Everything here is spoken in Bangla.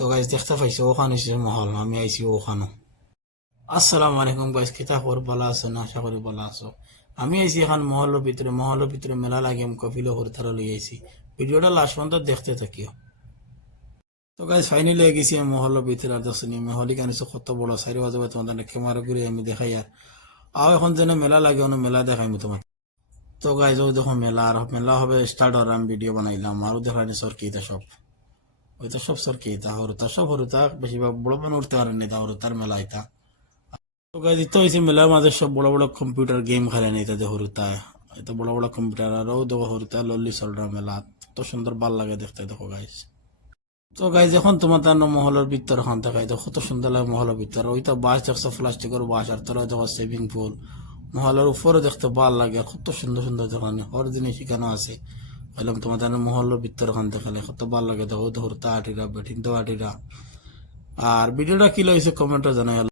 তো গাইজ দেখতে পাইছো ওখানে এসে মহল আমি আইছি ওখানো। আসসালামু আলাইকুম গাইজ, কিতা খবর? ভালো আছো না? আশা করি ভালো আছো। আমি আইছি এখন মহলের ভিতরে মেলা লাগে আমি কপিল হরতারা লই আইছি। ভিডিওটা লাস্ট পর্যন্ত দেখতে থাকিও। তো গাইজ ফাইনালি গেছি আমি মহলের ভিতরে, আর দেখছি মহলি কানিছো কত বড় সাইড বাজাবে তোমাদের ক্যামেরা ঘুরে আমি দেখাই। আর এখন যেন মেলা লাগে অন্য মেলা দেখাইমি তোমার। তো গাইজ ও দেখো মেলা, আর মেলা হবে স্টার্ট আর আমি ভিডিও বানাইলাম আরো দেখাইনি সরকি সব। ওইটা সব সরকি হরতা সব হরতা বেশিরভাগ বড় বান উঠতে পারেনি তা হরতার মেলা এটা। তো গাইজ ইতো হয়েছে মেলার মাঝে সব বড় বড় কম্পিউটার গেম খেলে নেই তাদের হরুতা। এটা বড় বড় কম্পিউটার আরও দেখো হরুতা লল্লি চলরা মেলা কত সুন্দর ভাল লাগে দেখতে। দেখো গাইজ, তো গাইজ এখন তোমার তার মহলের ভিতর খান দেখাই দেখো কত সুন্দর লাগে মহলের ভিতর। ওইটা বাস দেখছো প্লাস্টিকের বাস, আর তোরা দেখো সুইমিং পুল। মহলের উপরে দেখতে ভাল লাগে আর কত সুন্দর সুন্দর দোকানে হর জিনিস শিখানো আছে। বললাম তোমার তার মহলের ভিতর খান দেখালে কত ভাল লাগে দেখো হরুতা আটিরা বেঠিন তো আটিরা। আর ভিডিওটা কি লাগছে কমেন্টে জানাই।